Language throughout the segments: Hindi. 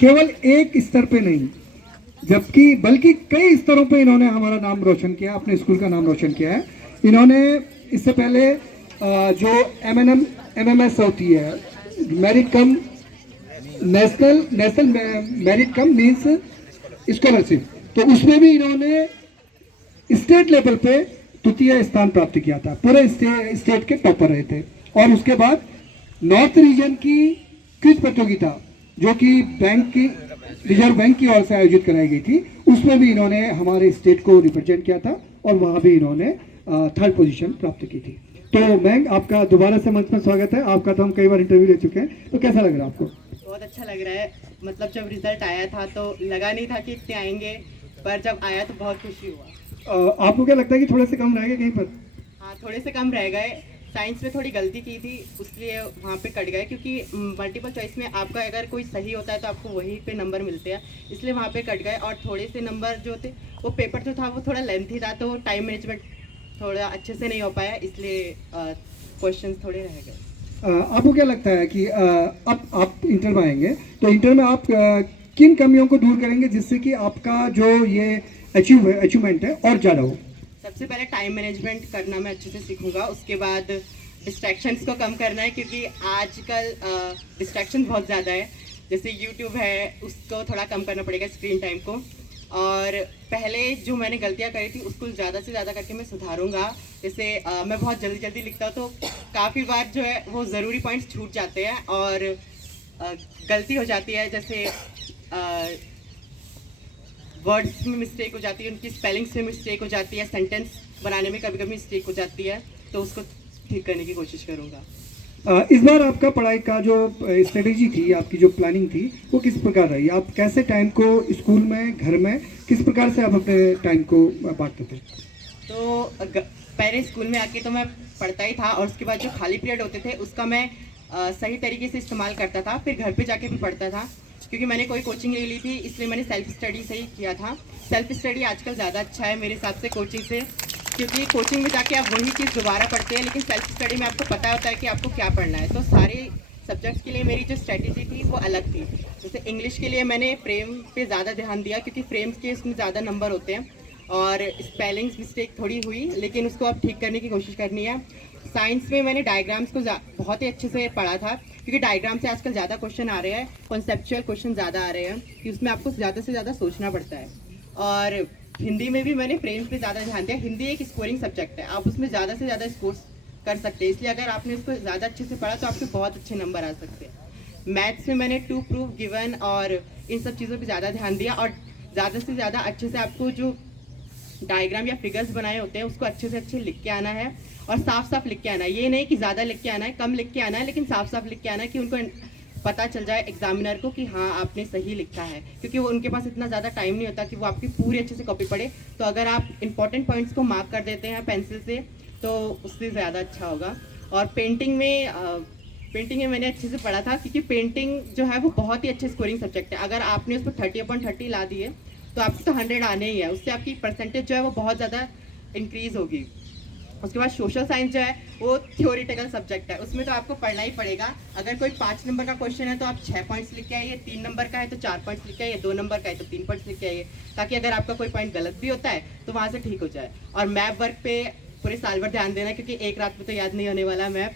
केवल एक स्तर पे नहीं, जबकि बल्कि कई स्तरों पे इन्होंने हमारा नाम रोशन किया, अपने स्कूल का नाम रोशन किया है। इन्होंने इससे पहले जो एमएमएस होती है, मेरिट कम national national merit come means scholarship, तो उसमें भी इन्होंने स्टेट लेवल पे तृतीय स्थान प्राप्त किया था, पूरे स्टेट के टॉपर रहे थे। और उसके बाद नॉर्थ रीजन की क्विज प्रतियोगिता जो कि बैंक की रिजर्व बैंक की ओर से आयोजित कराई गई थी, उसमें भी इन्होंने हमारे स्टेट को रिप्रेजेंट किया था और वहाँ भी इन्होंने थर्ड पोजीशन प्राप्त की थी। तो मैम, आपका दोबारा से मंच में स्वागत है। आपका तो हम कई बार इंटरव्यू ले चुके हैं, तो कैसा लग रहा है आपको? बहुत अच्छा लग रहा है। मतलब जब रिजल्ट आया था तो लगा नहीं था कि इतने आएंगे, पर जब आया तो बहुत खुशी हुआ। आपको क्या लगता है कि थोड़े से कम रह गए कहीं पर? हाँ, थोड़े से कम रह गए। साइंस में थोड़ी गलती की थी, इसलिए वहाँ पे कट गए, क्योंकि मल्टीपल चॉइस में आपका अगर कोई सही होता है तो आपको वहीं पे नंबर मिलते हैं, इसलिए वहाँ पे कट गए। और थोड़े से नंबर जो थे, वो पेपर जो था वो थोड़ा लेंथी था, तो टाइम मैनेजमेंट थोड़ा अच्छे से नहीं हो पाया, इसलिए क्वेश्चन थोड़े रह गए। आपको क्या लगता है कि अब आप इंटर में आएंगे, तो इंटर में आप किन कमियों को दूर करेंगे जिससे कि आपका जो ये अचीवमेंट है और ज़्यादा हो? सबसे पहले टाइम मैनेजमेंट करना मैं अच्छे से सीखूंगा। उसके बाद डिस्ट्रैक्शंस को कम करना है, क्योंकि आजकल डिस्ट्रैक्शन बहुत ज़्यादा है। जैसे यूट्यूब है, उसको थोड़ा कम करना पड़ेगा, स्क्रीन टाइम को। और पहले जो मैंने गलतियां करी थी उसको ज़्यादा से ज़्यादा करके मैं सुधारूंगा। जैसे मैं बहुत जल्दी जल्दी लिखता हूँ, तो काफ़ी बार जो है वो ज़रूरी पॉइंट्स छूट जाते हैं और गलती हो जाती है। जैसे वर्ड्स में मिस्टेक हो जाती है, उनकी स्पेलिंग्स में मिस्टेक हो जाती है, सेंटेंस बनाने में कभी कभी मिस्टेक हो जाती है, तो उसको ठीक करने की कोशिश करूँगा। इस बार आपका पढ़ाई का जो स्ट्रेटेजी थी, आपकी जो प्लानिंग थी, वो किस प्रकार रही? आप कैसे टाइम को स्कूल में, घर में किस प्रकार से आप अपने टाइम को बांटते थे? तो पहले स्कूल में आके तो मैं पढ़ता ही था, और उसके बाद जो खाली पीरियड होते थे उसका मैं सही तरीके से इस्तेमाल करता था। फिर घर पे जाके भी पढ़ता था, क्योंकि मैंने कोई कोचिंग नहीं ली थी, इसलिए मैंने सेल्फ स्टडी से ही किया था। सेल्फ स्टडी आजकल ज़्यादा अच्छा है मेरे हिसाब से कोचिंग से, क्योंकि कोचिंग में जाके आप वही चीज़ दोबारा पढ़ते हैं, लेकिन सेल्फ स्टडी में आपको पता होता है कि आपको क्या पढ़ना है। तो सारे सब्जेक्ट्स के लिए मेरी जो स्ट्रेटेजी थी वो अलग थी। जैसे इंग्लिश के लिए मैंने फ्रेम पे ज़्यादा ध्यान दिया, क्योंकि फ्रेम्स के उसमें ज़्यादा नंबर होते हैं, और स्पेलिंग्स मिस्टेक थोड़ी हुई, लेकिन उसको अब ठीक करने की कोशिश करनी है। साइंस में मैंने डायग्राम्स को बहुत ही अच्छे से पढ़ा था, क्योंकि डायग्राम से आजकल ज़्यादा क्वेश्चन आ रहे हैं, कॉन्सेप्चुअल क्वेश्चन ज़्यादा आ रहे हैं, कि उसमें आपको ज़्यादा से ज़्यादा सोचना पड़ता है। और हिंदी में भी मैंने फ्रेम्स पे ज़्यादा ध्यान दिया। हिंदी एक स्कोरिंग सब्जेक्ट है, आप उसमें ज़्यादा से ज़्यादा स्कोर कर सकते हैं, इसलिए अगर आपने उसको ज़्यादा अच्छे से पढ़ा तो आपके बहुत अच्छे नंबर आ सकते हैं। मैथ्स में मैंने टू प्रूफ, गिवन और इन सब चीज़ों पर ज़्यादा ध्यान दिया, और ज़्यादा से ज़्यादा अच्छे से आपको जो डायग्राम या फिगर्स बनाए होते हैं उसको अच्छे से अच्छे लिख के आना है, और साफ साफ लिख के आना है। ये नहीं कि ज़्यादा लिख के आना है, कम लिख के आना है, लेकिन साफ साफ लिख के आना है, कि उनको पता चल जाए एग्जामिनर को कि हाँ आपने सही लिखा है, क्योंकि वो उनके पास इतना ज़्यादा टाइम नहीं होता कि वो आपकी पूरी अच्छे से कॉपी पढ़े। तो अगर आप इंपॉर्टेंट पॉइंट्स को मार्क कर देते हैं पेंसिल से, तो उससे ज़्यादा अच्छा होगा। और पेंटिंग में मैंने अच्छे से पढ़ा था, क्योंकि पेंटिंग जो है वो बहुत ही अच्छे स्कोरिंग सब्जेक्ट है। अगर आपने उसको 30/30 ला दिए तो आपको तो 100 आने ही है, उससे आपकी परसेंटेज जो है वो बहुत ज़्यादा इंक्रीज़ होगी। उसके बाद सोशल साइंस जो है वो थ्योरेटिकल सब्जेक्ट है, उसमें तो आपको पढ़ना ही पड़ेगा। अगर कोई 5 नंबर का क्वेश्चन है तो आप 6 पॉइंट्स लिख के आइए, 3 नंबर का है तो 4 पॉइंट्स लिख के आइए, 2 नंबर का है तो 3 पॉइंट्स लिख के आइए, ताकि अगर आपका कोई पॉइंट गलत भी होता है तो वहाँ से ठीक हो जाए। और मैप वर्क पे पूरे साल भर ध्यान देना, क्योंकि एक रात में तो याद नहीं होने वाला मैप,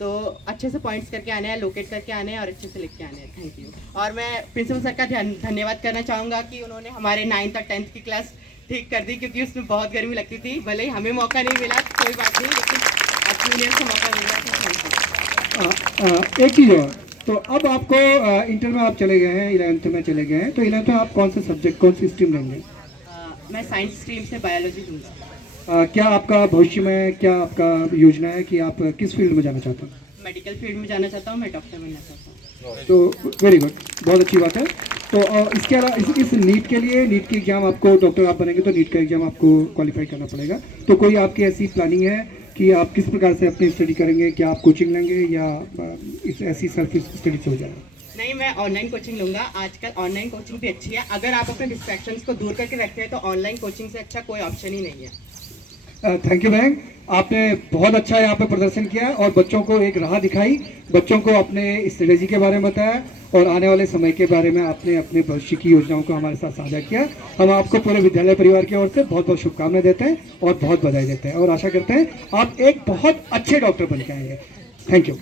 तो अच्छे से पॉइंट्स करके आने हैं, लोकेट करके आने हैं और अच्छे से लिख के आने हैं। Thank you. और मैं प्रिंसिपल सर का धन्यवाद करना चाहूँगा कि उन्होंने हमारे 9th और 10th की क्लास ठीक कर दी, क्योंकि उसमें बहुत गर्मी लगती थी। भले ही हमें मौका नहीं मिला कोई बात नहीं, लेकिन अब जूनियर को मौका मिल रहा था। एक चीज़ और, तो अब आपको इंटर में आप चले गए हैं, 11th में चले गए हैं, तो 11th में आप कौन से सब्जेक्ट, कौन सी स्ट्रीम लेंगे? मैं साइंस स्ट्रीम से बायोलॉजी लूँगा। क्या आपका भविष्य में, क्या आपका योजना है कि आप किस फील्ड में जाना चाहते हैं? मेडिकल फील्ड में जाना चाहता हूँ, मैं डॉक्टर बनना चाहता हूँ। तो वेरी गुड, बहुत अच्छी बात है। तो इसके अलावा इस नीट के लिए, नीट की एग्ज़ाम आपको, डॉक्टर आप बनेंगे तो नीट का एग्ज़ाम आपको क्वालिफाई करना पड़ेगा। तो कोई आपकी ऐसी प्लानिंग है कि आप किस प्रकार से अपनी स्टडी करेंगे? क्या आप कोचिंग लेंगे या इस ऐसी सेल्फ स्टडी से हो जाएगा? नहीं, मैं ऑनलाइन कोचिंग लूँगा। आजकल ऑनलाइन कोचिंग भी अच्छी है, अगर आप अपने डिस्ट्रैक्शंस को दूर करके रखते हैं तो ऑनलाइन कोचिंग से अच्छा कोई ऑप्शन ही नहीं है। थैंक यू बैंक, आपने बहुत अच्छा यहाँ पे प्रदर्शन किया और बच्चों को एक राह दिखाई, बच्चों को अपने स्ट्रेटेजी के बारे में बताया और आने वाले समय के बारे में आपने अपने भविष्य की योजनाओं को हमारे साथ साझा किया। हम आपको पूरे विद्यालय परिवार की ओर से बहुत बहुत शुभकामनाएं देते हैं और बहुत बधाई देते हैं और आशा करते हैं आप एक बहुत अच्छे डॉक्टर बन के आएंगे। Thank you.